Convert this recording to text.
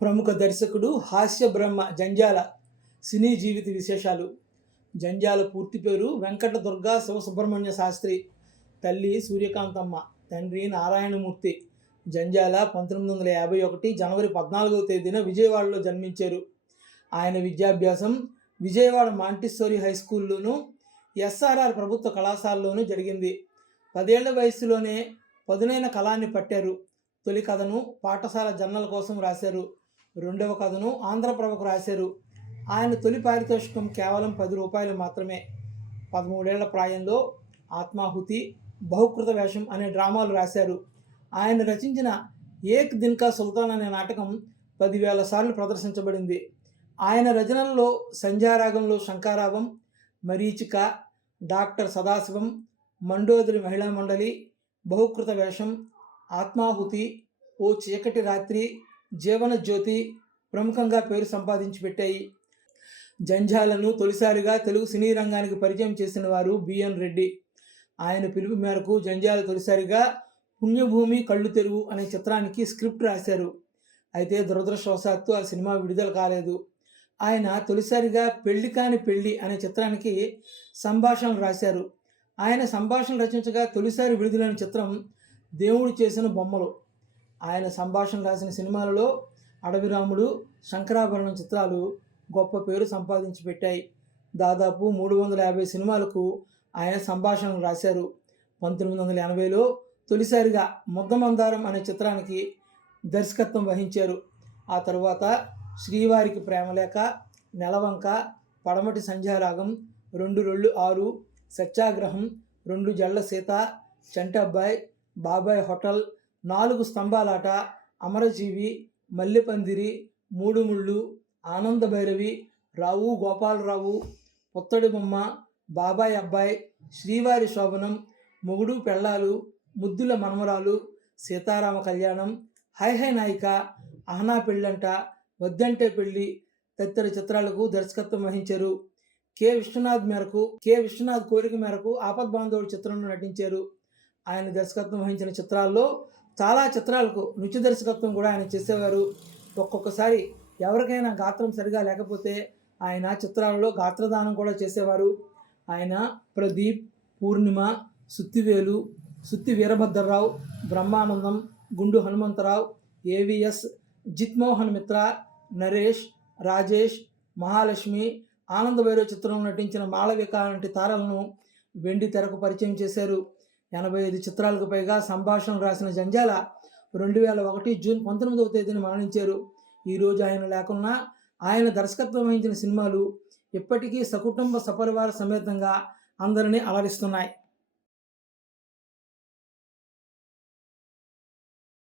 ప్రముఖ దర్శకుడు హాస్య బ్రహ్మ జంజాల సినీ జీవిత విశేషాలు. జంజాల పూర్తి పేరు వెంకట దుర్గా శివసుబ్రహ్మణ్య శాస్త్రి. తల్లి సూర్యకాంతమ్మ తండ్రి నారాయణమూర్తి. జంజాల పంతొమ్మిది వందల యాభై ఒకటి జనవరి పద్నాలుగవ తేదీన విజయవాడలో జన్మించారు. ఆయన విద్యాభ్యాసం విజయవాడ మాంటిస్సోరి హై స్కూల్లోను ఎస్ఆర్ఆర్ ప్రభుత్వ కళాశాలలోనూ జరిగింది. పదేళ్ళ వయసులోనే పదునైన కళాన్ని పట్టారు. తొలి కథను పాఠశాల జర్నల్ కోసం రాశారు. రెండవ కథను ఆంధ్రప్రభకు రాశారు. ఆయన తొలి పారితోషికం కేవలం పది రూపాయలు మాత్రమే. పదమూడేళ్ళ ప్రాయంలో ఆత్మాహుతి బహుకృత వేషం అనే డ్రామాలు రాశారు. ఆయన రచించిన ఏక్ దిన్కా సుల్తాన్ అనే నాటకం పదివేల సార్లు ప్రదర్శించబడింది. ఆయన రచనల్లో సంధ్యారాగంలో శంకారావం మరీచిక డాక్టర్ సదాశివం మండోదరి మహిళా మండలి బహుకృత వేషం ఆత్మాహుతి ఓ చీకటి రాత్రి జీవన జ్యోతి ప్రముఖంగా పేరు సంపాదించి పెట్టాయి. జంజాలను తొలిసారిగా తెలుగు సినీ రంగానికి పరిచయం చేసిన వారు బిఎన్ రెడ్డి. ఆయన పిలుపు మేరకు జంజాల తొలిసారిగా పుణ్యభూమి కళ్ళు తెరువు అనే చిత్రానికి స్క్రిప్ట్ రాశారు. అయితే దురదృష్టవశాత్తు ఆ సినిమా విడుదల కాలేదు. ఆయన తొలిసారిగా పెళ్ళి కాని పెళ్ళి అనే చిత్రానికి సంభాషణలు రాశారు. ఆయన సంభాషణ రచించగా తొలిసారి విడుదలైన చిత్రం దేవుడు చేసిన బొమ్మలు. ఆయన సంభాషణ రాసిన సినిమాలలో అడవిరాముడు శంకరాభరణం చిత్రాలు గొప్ప పేరు సంపాదించి పెట్టాయి. దాదాపు మూడు వందల యాభై సినిమాలకు ఆయన సంభాషణలు రాశారు. పంతొమ్మిది వందల ఎనభైలో తొలిసారిగా ముద్దమందారం అనే చిత్రానికి దర్శకత్వం వహించారు. ఆ తరువాత శ్రీవారికి ప్రేమలేఖ నెలవంక పడమటి సంధ్యారాగం రెండు రెండు ఆరు సత్యాగ్రహం రెండు జళ్ళ సీత చంటబ్బాయ్ బాబాయ్ హోటల్ నాలుగు స్తంభాలాట అమరజీవి మల్లెపందిరి మూడు ముళ్ళు ఆనంద భైరవి రావు గోపాలరావు పుత్తడి బొమ్మ బాబాయ్ అబ్బాయి శ్రీవారి శోభనం మొగుడు పెళ్ళాలు ముద్దుల మనమరాలు సీతారామ కళ్యాణం హై హై నాయిక అహనా పెళ్ళంట వద్దంటే పెళ్ళి తదితర చిత్రాలకు దర్శకత్వం వహించారు. కె. విశ్వనాథ్ మేరకు కె. విశ్వనాథ్ కోరిక మేరకు ఆపద్ బాంధవుడు చిత్రంలో నటించారు. ఆయన దర్శకత్వం వహించిన చిత్రాల్లో చాలా చిత్రాలకు నృత్య దర్శకత్వం కూడా ఆయన చేసేవారు. ఒక్కొక్కసారి ఎవరికైనా గాత్రం సరిగా లేకపోతే ఆయన చిత్రాలలో గాత్రదానం కూడా చేసేవారు. ఆయన ప్రదీప్ పూర్ణిమ సుత్తివేలు సుత్తి వీరభద్రరావు బ్రహ్మానందం గుండు హనుమంతరావు ఏవిఎస్ జిత్మోహన్ మిత్ర నరేష్ రాజేష్ మహాలక్ష్మి ఆనందభైరవ్ చిత్రంలో నటించిన మాళవిక లాంటి తారలను వెండి తెరకు పరిచయం చేశారు. ఎనభై ఐదు చిత్రాలకు పైగా సంభాషణలు రాసిన జంజాల రెండు వేల ఒకటి జూన్ పంతొమ్మిదవ తేదీన మరణించారు. ఈరోజు ఆయన లేకున్నా ఆయన దర్శకత్వం వహించిన సినిమాలు ఇప్పటికీ సకుటుంబ సపరివార సమేతంగా అందరినీ అలరిస్తున్నాయి.